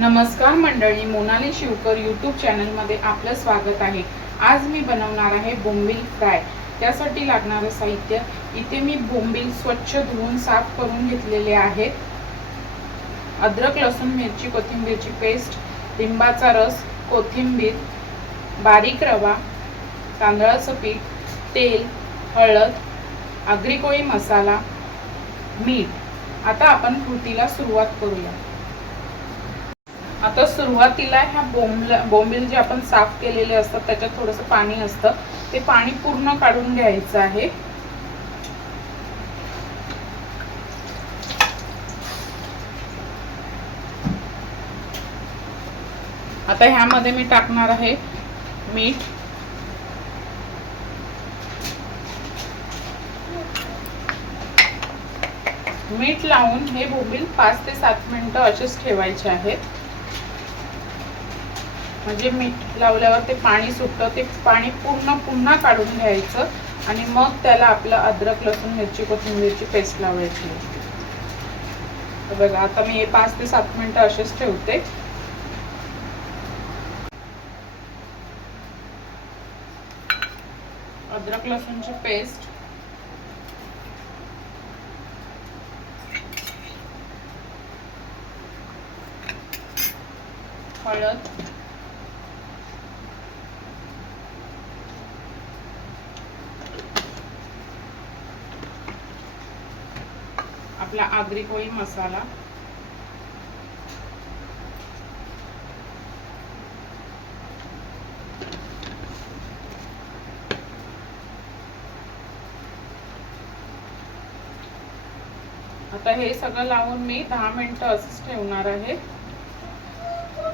नमस्कार मंडळी मोनाली शिवकर यूट्यूब चॅनलमध्ये आपलं स्वागत आहे. आज मी बनवणार आहे बोंबील फ्राय. त्यासाठी लागणारं साहित्य. इथे मी बोंबील स्वच्छ धुवून साफ करून घेतलेले आहेत. अद्रक लसूण मिरची कोथिंबीरची पेस्ट लिंबाचा रस कोथिंबीर बारीक रवा तांदळाचं पीठ तेल हळद आगरी मसाला मीठ. आता आपण कृतीला सुरुवात करूया. आता सुरुवातीला ह्या बोंबला बोंबील जे आपण साफ केलेले असतात त्याच्यात थोडंसं पाणी असतं. ते पाणी पूर्ण काढून घ्यायचं आहे. आता ह्यामध्ये मी टाकणार आहे मीठ. मीठ लावून हे बोंबील पाच ते सात मिनिटं असेच ठेवायचे आहेत. म्हणजे मीठ लावल्यावर ते पाणी सुटतं ते पाणी पूर्ण पुन्हा काढून घ्यायचं आणि मग त्याला आपलं अद्रक लसूण मिरची कोथिंबीरची पेस्ट लावायची. तर बघा आता मी हे पाच ते सात मिनटं असेच ठेवते. अद्रक लसूणची पेस्ट. हळद. आपला आगरी कोळी मसाला. आता हे सगळं लावून मी दहा मिनिटं असंच ठेवणार आहे.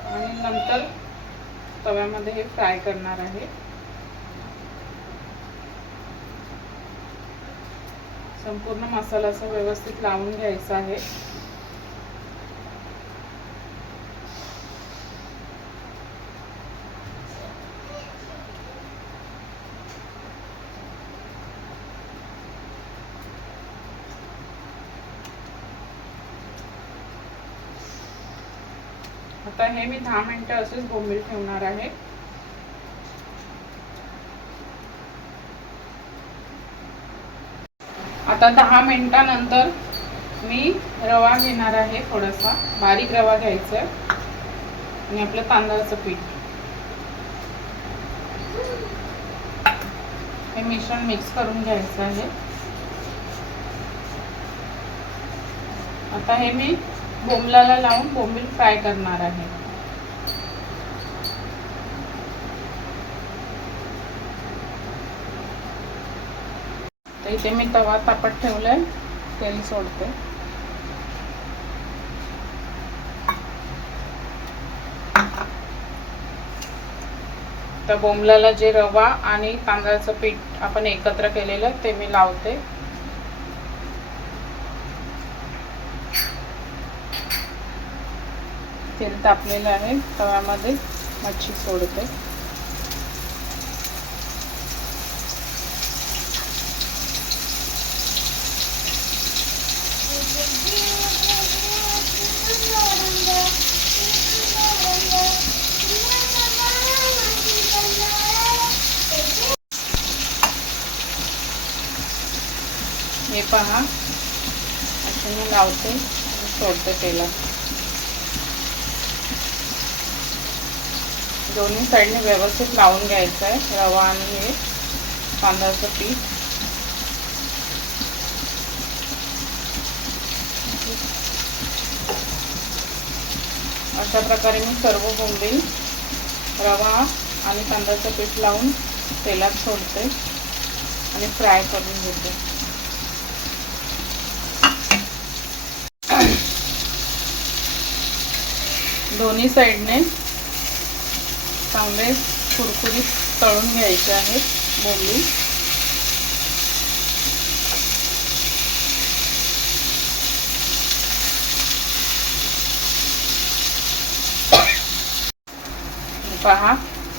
आणि नंतर तव्यामध्ये हे फ्राय करणार आहे. संपूर्ण मसाला असा व्यवस्थित लावून घ्यायचा आहे. आता हे मी दहा मिनिटं असेच बोंबील ठेवणार आहे. आता दहा मिनटानंतर मी रवा घेणार आहे थोडासा. बारीक रवा घ्यायचा आणि आपलं तांदळाचं पीठ. हे मिश्रण मिक्स करून घ्यायचं आहे. आता हे मी बोंबलाला लावून बोंबील फ्राय करणार आहे. तर इथे मी तवा तापत ठेवलाय तेल सोडते. तर बोंबलाला जे रवा आणि तांदळाचं पीठ आपण एकत्र केलेलं ते मी लावते. तेल तापलेलं आहे तव्यामध्ये मच्छी सोडते. हे पहा. असे मी लावते आणि सोडते तेला दोन्ही साईडने व्यवस्थित लावून घ्यायचं आहे रवा आणि हे तांदळाचं पीठ. अशा प्रकारे मी सर्व बोंबील रवा आणि तांदळाचं पीठ लावून तेलात सोडते आणि फ्राय करून घेते. दोन्ही साईडने चांगले कुरकुरीत तळून घ्यायचे आहेत बोंबील. पहा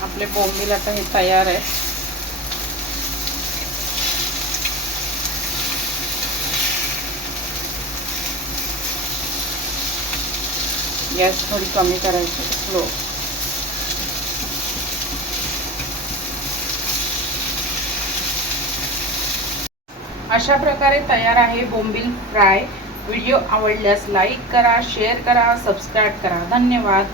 आपले बोंबील आता हे तयार आहे. गॅस थोडी कमी करायची स्लो. अशा प्रकारे तयार आहे बोंबील फ्राय. व्हिडिओ आवडल्यास लाईक करा शेअर करा सबस्क्राईब करा. धन्यवाद.